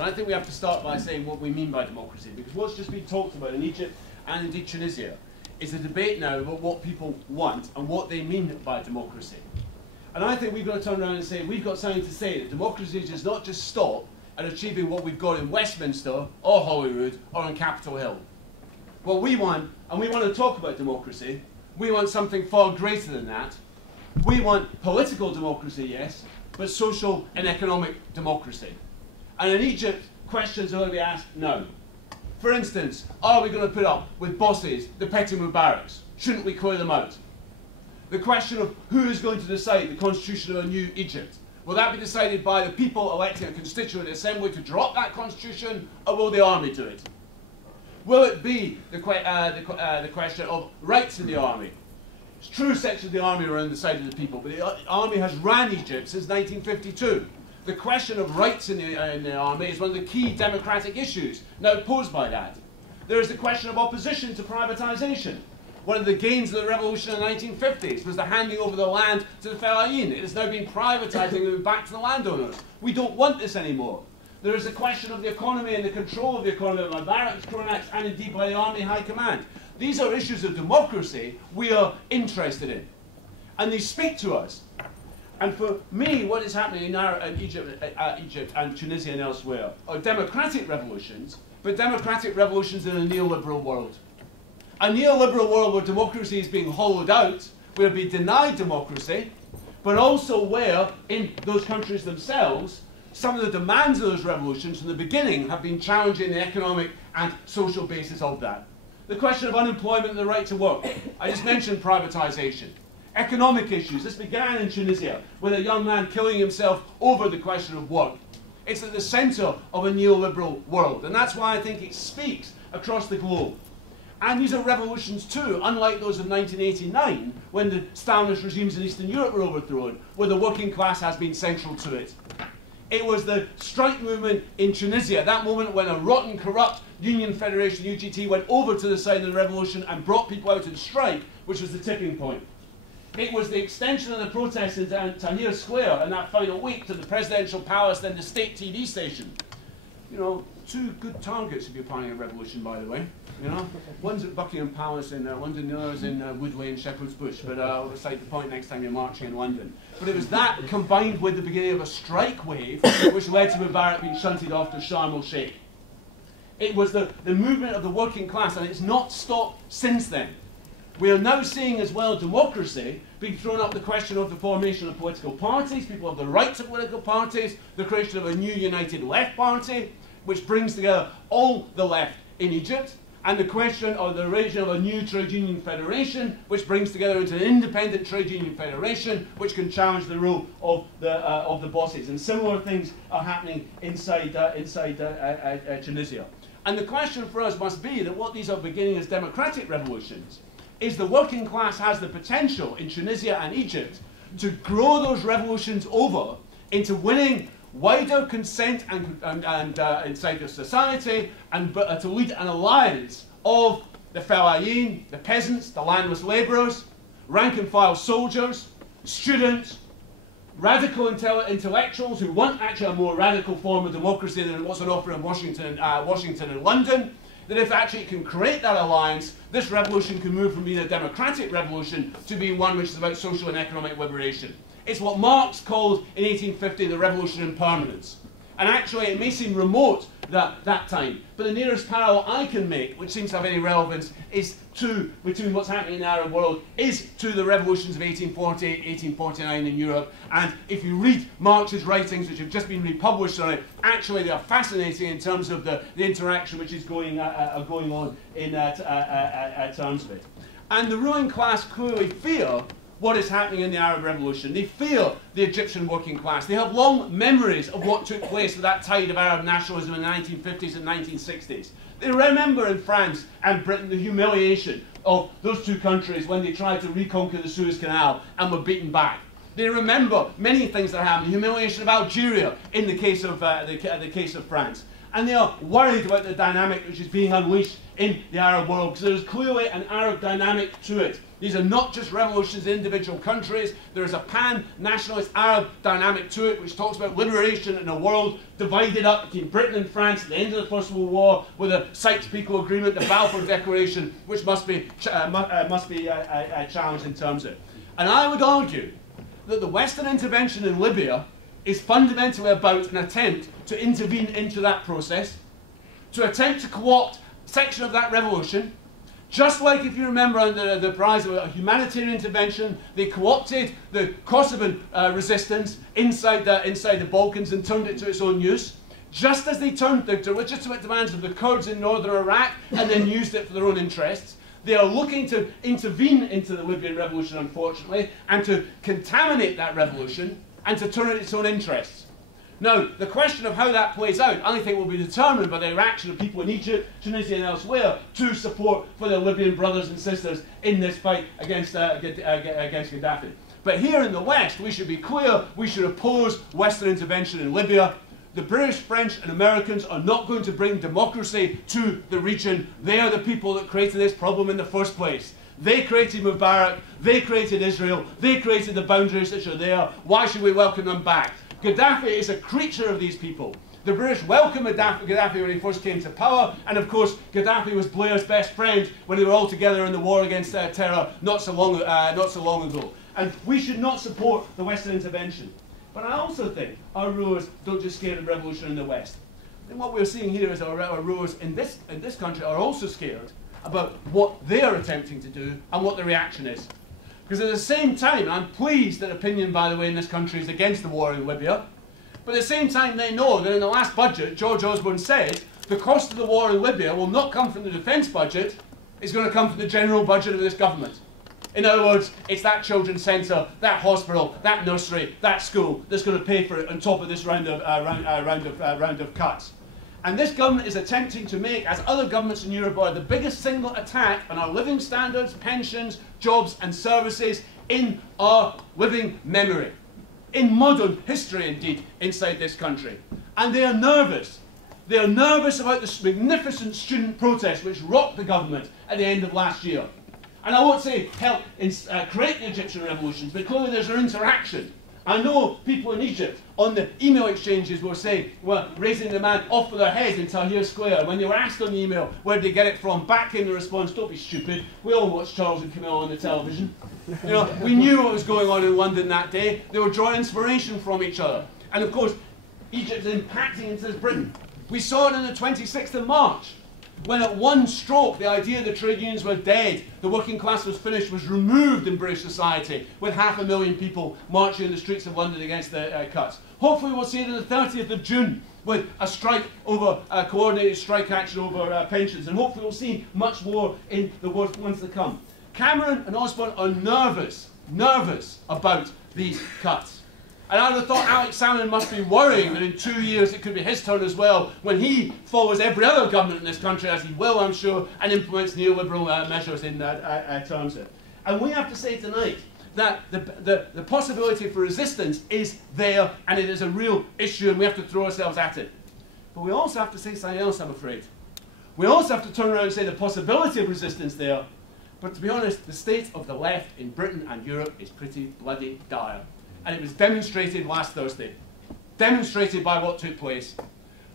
And I think we have to start by saying what we mean by democracy, because what's just been talked about in Egypt and indeed Tunisia is a debate now about what people want and what they mean by democracy. And I think we've got to turn around and say, we've got something to say, that democracy does not just stop at achieving what we've got in Westminster or Holyrood or on Capitol Hill. What we want, and we want to talk about democracy, we want something far greater than that. We want political democracy, yes, but social and economic democracy. And in Egypt, questions are going to be asked now. For instance, are we going to put up with bosses, the petty Mubaraks? Shouldn't we clear them out? The question of who is going to decide the constitution of a new Egypt. Will that be decided by the people electing a constituent assembly to drop that constitution, or will the army do it? Will it be the question of rights in the army? It's true sections of the army are on the side of the people, but the army has ran Egypt since 1952. The question of rights in the army is one of the key democratic issues now posed by that. There is the question of opposition to privatisation. One of the gains of the revolution in the 1950s was the handing over the land to the Fellahin. It has now been privatising and back to the landowners. We don't want this anymore. There is the question of the economy and the control of the economy by barracks, Kronaks, and indeed by the Army High Command. These are issues of democracy we are interested in. And they speak to us. And for me, what is happening in Egypt and Tunisia and elsewhere are democratic revolutions, but democratic revolutions in a neoliberal world. A neoliberal world where democracy is being hollowed out, where we denied democracy, but also where, in those countries themselves, some of the demands of those revolutions from the beginning have been challenging the economic and social basis of that. The question of unemployment and the right to work. I just mentioned privatisation. Economic issues. This began in Tunisia with a young man killing himself over the question of work. It's at the centre of a neoliberal world, and that's why I think it speaks across the globe. And these are revolutions too, unlike those of 1989, when the Stalinist regimes in Eastern Europe were overthrown, where the working class has been central to it. It was the strike movement in Tunisia, that moment when a rotten, corrupt Union Federation, UGT, went over to the side of the revolution and brought people out in strike, which was the tipping point. It was the extension of the protests in Tahrir Square in that final week to the presidential palace, then the state TV station. You know, two good targets if you're planning a revolution, by the way. You know, one's at Buckingham Palace in London, the other's in Woodley and Shepherd's Bush. But I'll decide the point next time you're marching in London. But it was that combined with the beginning of a strike wave, which led to Mubarak being shunted off to Sharm el-Sheikh. It was the movement of the working class, and it's not stopped since then. We are now seeing as well democracy being thrown up the question of the formation of political parties. People have the right to political parties, the creation of a new united left party, which brings together all the left in Egypt, and the question of the creation of a new trade union federation, which brings together into an independent trade union federation, which can challenge the rule of the bosses. And similar things are happening inside Tunisia. And the question for us must be that what these are beginning as democratic revolutions is the working class has the potential in Tunisia and Egypt to grow those revolutions over into winning wider consent inside of society, and to lead an alliance of the Fellahin, the peasants, the landless labourers, rank-and-file soldiers, students, radical intellectuals who want actually a more radical form of democracy than what's on offer in Washington and London, that if actually it can create that alliance, this revolution can move from being a democratic revolution to being one which is about social and economic liberation. It's what Marx called in 1850 the revolution in permanence. And actually it may seem remote that time, but the nearest parallel I can make, which seems to have any relevance, is between what's happening in the Arab world, is to the revolutions of 1848, 1849 in Europe. And if you read Marx's writings, which have just been republished on it, actually they are fascinating in terms of the interaction which is going on in terms of it. And the ruling class clearly fear what is happening in the Arab Revolution. They fear the Egyptian working class. They have long memories of what took place with that tide of Arab nationalism in the 1950s and 1960s. They remember in France and Britain the humiliation of those two countries when they tried to reconquer the Suez Canal and were beaten back. They remember many things that happened, the humiliation of Algeria in the case of, the case of France. And they are worried about the dynamic which is being unleashed in the Arab world, because there is clearly an Arab dynamic to it. These are not just revolutions in individual countries. There is a pan-nationalist Arab dynamic to it, which talks about liberation in a world divided up between Britain and France at the end of the First World War, with a Sykes-Picot Agreement, the Balfour Declaration, which must be challenged in terms of it. And I would argue that the Western intervention in Libya is fundamentally about an attempt to intervene into that process, to attempt to co-opt a section of that revolution. Just like, if you remember, under the prize of a humanitarian intervention, they co-opted the Kosovan resistance inside the Balkans and turned it to its own use. Just as they turned the legitimate demands of the Kurds in northern Iraq and then used it for their own interests, they are looking to intervene into the Libyan revolution, unfortunately, and to contaminate that revolution and to turn it its own interests. Now, the question of how that plays out, I think, will be determined by the reaction of people in Egypt, Tunisia and elsewhere to support for their Libyan brothers and sisters in this fight against Gaddafi. But here in the West, we should be clear, we should oppose Western intervention in Libya. The British, French and Americans are not going to bring democracy to the region. They are the people that created this problem in the first place. They created Mubarak, they created Israel, they created the boundaries which are there. Why should we welcome them back? Gaddafi is a creature of these people. The British welcomed Gaddafi when he first came to power, and of course Gaddafi was Blair's best friend when they were all together in the war against terror not so long ago. And we should not support the Western intervention. But I also think our rulers don't just scare the revolution in the West. And what we're seeing here is our rulers in this country are also scared about what they are attempting to do and what the reaction is. Because at the same time, and I'm pleased that opinion, by the way, in this country is against the war in Libya, but at the same time they know that in the last budget, George Osborne said, the cost of the war in Libya will not come from the defence budget, it's going to come from the general budget of this government. In other words, it's that children's centre, that hospital, that nursery, that school that's going to pay for it on top of this round of cuts. And this government is attempting to make, as other governments in Europe are, the biggest single attack on our living standards, pensions, jobs and services in our living memory. In modern history, indeed, inside this country. And they are nervous. They are nervous about this magnificent student protest which rocked the government at the end of last year. And I won't say help in creating Egyptian revolutions, but clearly there's an interaction. I know people in Egypt on the email exchanges will say, well, raising the man off with their head in Tahrir Square. When they were asked on the email where did they get it from, back came the response, don't be stupid, we all watched Charles and Camilla on the television. You know, we knew what was going on in London that day. They were drawing inspiration from each other. And of course, Egypt is impacting into Britain. We saw it on the 26th of March. When at one stroke the idea that trade unions were dead, the working class was finished, was removed in British society, with 500,000 people marching in the streets of London against the cuts. Hopefully we'll see it on the 30th of June with a strike over, coordinated strike action over pensions, and hopefully we'll see much more in the months to come. Cameron and Osborne are nervous about these cuts. And I would have thought Alex Salmond must be worrying that in 2 years it could be his turn as well, when he follows every other government in this country, as he will, I'm sure, and implements neoliberal measures in terms of it. And we have to say tonight that the possibility for resistance is there, and it is a real issue, and we have to throw ourselves at it. But we also have to say something else, I'm afraid. We also have to turn around and say the possibility of resistance there, but to be honest, the state of the left in Britain and Europe is pretty bloody dire. And it was demonstrated last Thursday. Demonstrated by what took place.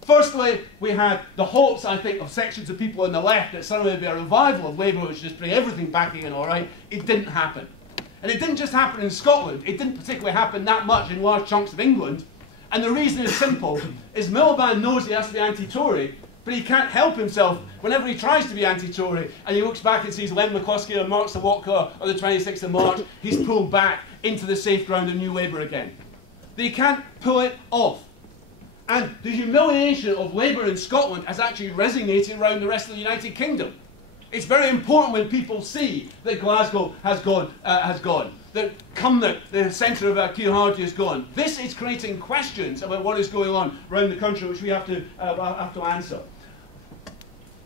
Firstly, we had the hopes, I think, of sections of people on the left that suddenly there'd be a revival of Labour which just bring everything back again, all right. It didn't happen. And it didn't just happen in Scotland. It didn't particularly happen that much in large chunks of England. And the reason is simple, is Miliband knows he has to be anti-Tory, but he can't help himself whenever he tries to be anti-Tory and he looks back and sees Len McCluskey and Mark Sawalka on the 26th of March, he's pulled back into the safe ground of New Labour again. They can't pull it off. And the humiliation of Labour in Scotland has actually resonated around the rest of the United Kingdom. It's very important when people see that Glasgow has gone, that Cumnock, the centre of Keir Hardie, has gone. This is creating questions about what is going on around the country, which we have to answer.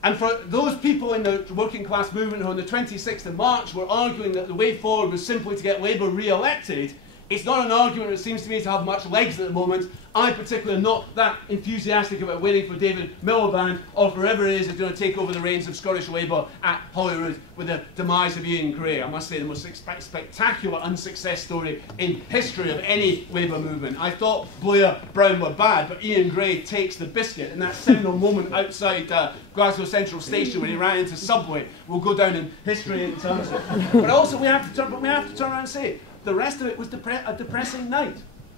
And for those people in the working class movement who on the 26th of March were arguing that the way forward was simply to get Labour re-elected, It's not an argument that seems to me to have much legs at the moment. I particularly am not that enthusiastic about waiting for David Miliband or for whoever it is going to take over the reins of Scottish Labour at Holyrood with the demise of Ian Gray. I must say the most spectacular unsuccess story in history of any Labour movement. I thought Blair Brown were bad, but Ian Gray takes the biscuit, and that seminal moment outside Glasgow Central Station when he ran into Subway will go down in history in terms of. But also we have to turn around and say the rest of it was a depressing night.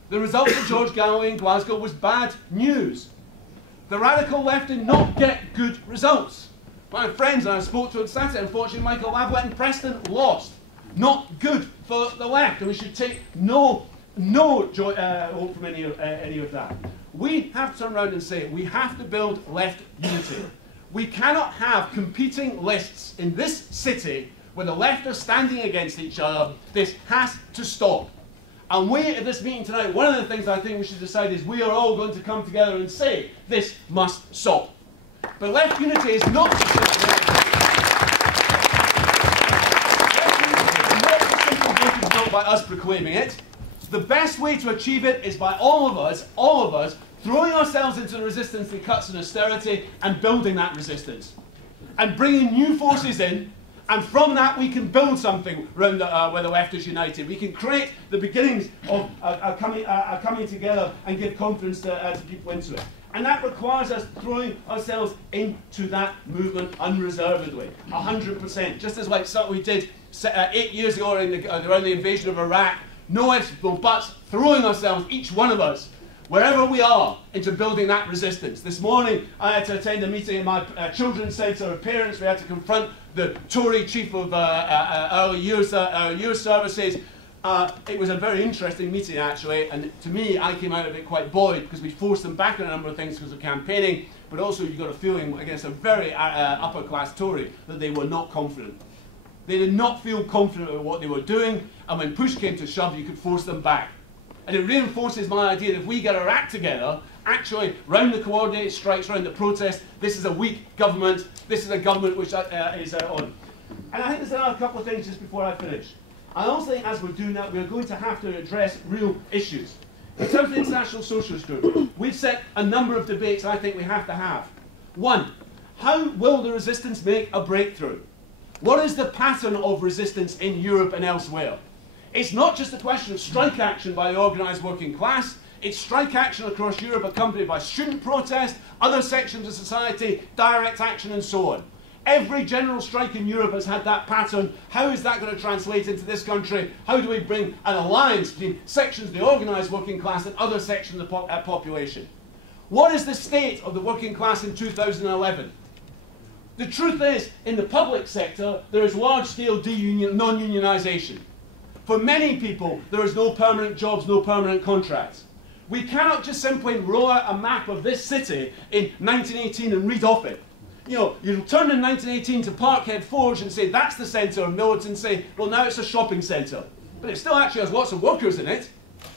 The results of George Galloway in Glasgow was bad news. The radical left did not get good results. My friends I spoke to on Saturday, unfortunately Michael Lavalette and Preston lost. Not good for the left, and we should take no hope from any of that. We have to turn around and say we have to build left unity. We cannot have competing lists in this city where the left are standing against each other. This has to stop. And we, at this meeting tonight, one of the things I think we should decide is we are all going to come together and say, this must stop. But left unity is not just built by us proclaiming it. The best way to achieve it is by all of us, throwing ourselves into the resistance to cuts and austerity and building that resistance. And bringing new forces in. And from that, we can build something around where the left is united. We can create the beginnings of coming together and give confidence to people into it. And that requires us throwing ourselves into that movement unreservedly, 100%. Just as like something we did 8 years ago around the invasion of Iraq. No ifs, no buts, throwing ourselves, each one of us, wherever we are, into building that resistance. This morning, I had to attend a meeting in my children's centre of parents. We had to confront the Tory chief of our year services. It was a very interesting meeting, actually, and to me, I came out of it quite buoyed because we forced them back on a number of things because of campaigning, but also you got a feeling against a very upper-class Tory that they were not confident. They did not feel confident about what they were doing, and when push came to shove, you could force them back. And it reinforces my idea that if we get our act together, actually, round the coordinated strikes, round the protest, this is a weak government, this is a government which is on. And I think there's another couple of things just before I finish. I also think as we're doing that, we're going to have to address real issues. In terms of the International Socialist Group, we've set a number of debates I think we have to have. One, how will the resistance make a breakthrough? What is the pattern of resistance in Europe and elsewhere? It's not just a question of strike action by the organised working class, it's strike action across Europe accompanied by student protest, other sections of society, direct action and so on. Every general strike in Europe has had that pattern. How is that going to translate into this country? How do we bring an alliance between sections of the organised working class and other sections of the population? What is the state of the working class in 2011? The truth is, in the public sector, there is large-scale non-unionisation. For many people, there is no permanent jobs, no permanent contracts. We cannot just simply roll out a map of this city in 1918 and read off it. You know, you turn in 1918 to Parkhead Forge and say that's the centre, and Millerton say, well, now it's a shopping centre. But it still actually has lots of workers in it.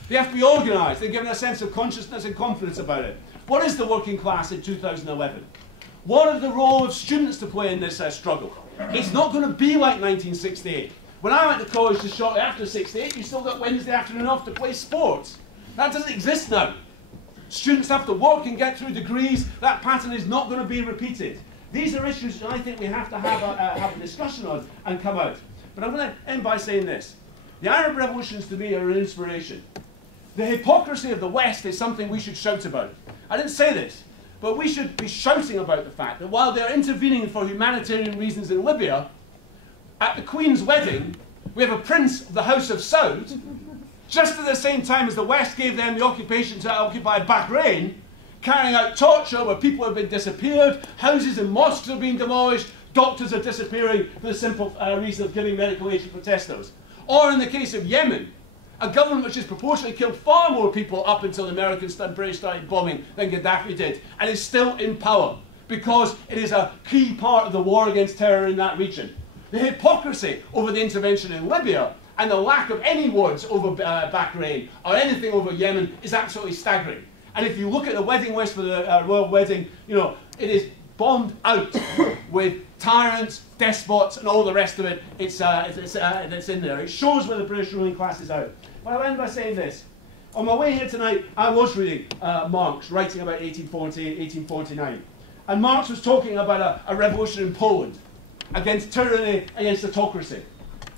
They have to be organised. They're given a sense of consciousness and confidence about it. What is the working class in 2011? What is the role of students to play in this struggle? It's not going to be like 1968. When I went to college just shortly after 68, you still got Wednesday afternoon off to play sports. That doesn't exist now. Students have to work and get through degrees. That pattern is not going to be repeated. These are issues that I think we have to have a discussion on and come out. But I'm going to end by saying this. The Arab revolutions to me are an inspiration. The hypocrisy of the West is something we should shout about. I didn't say this, but we should be shouting about the fact that while they're intervening for humanitarian reasons in Libya, at the Queen's wedding, we have a prince of the House of Saud, just at the same time as the West gave them the occupation to occupy Bahrain, carrying out torture where people have been disappeared, houses and mosques are being demolished, doctors are disappearing for the simple reason of giving medical aid to protesters. Or in the case of Yemen, a government which has proportionally killed far more people up until the Americans and British started bombing than Gaddafi did, and is still in power, because it is a key part of the war against terror in that region. The hypocrisy over the intervention in Libya and the lack of any words over Bahrain or anything over Yemen is absolutely staggering. And if you look at the wedding list for the royal wedding, you know, it is bombed out with tyrants, despots, and all the rest of it. It's in there. It shows where the British ruling class is out. Well, I'll end by saying this. On my way here tonight, I was reading Marx, writing about 1840, 1849. And Marx was talking about a revolution in Poland against tyranny, against autocracy.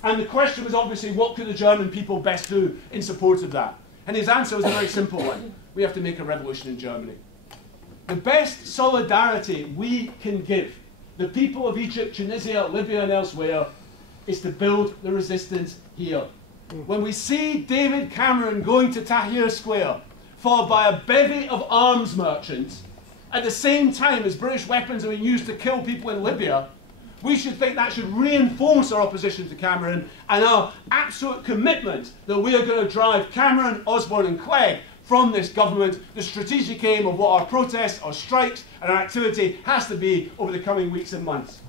And the question was obviously, what could the German people best do in support of that? And his answer was a very simple one. We have to make a revolution in Germany. The best solidarity we can give the people of Egypt, Tunisia, Libya and elsewhere is to build the resistance here. When we see David Cameron going to Tahrir Square, followed by a bevy of arms merchants, at the same time as British weapons are being used to kill people in Libya, we should think that should reinforce our opposition to Cameron and our absolute commitment that we are going to drive Cameron, Osborne and Clegg from this government. The strategic aim of what our protests, our strikes and our activity has to be over the coming weeks and months.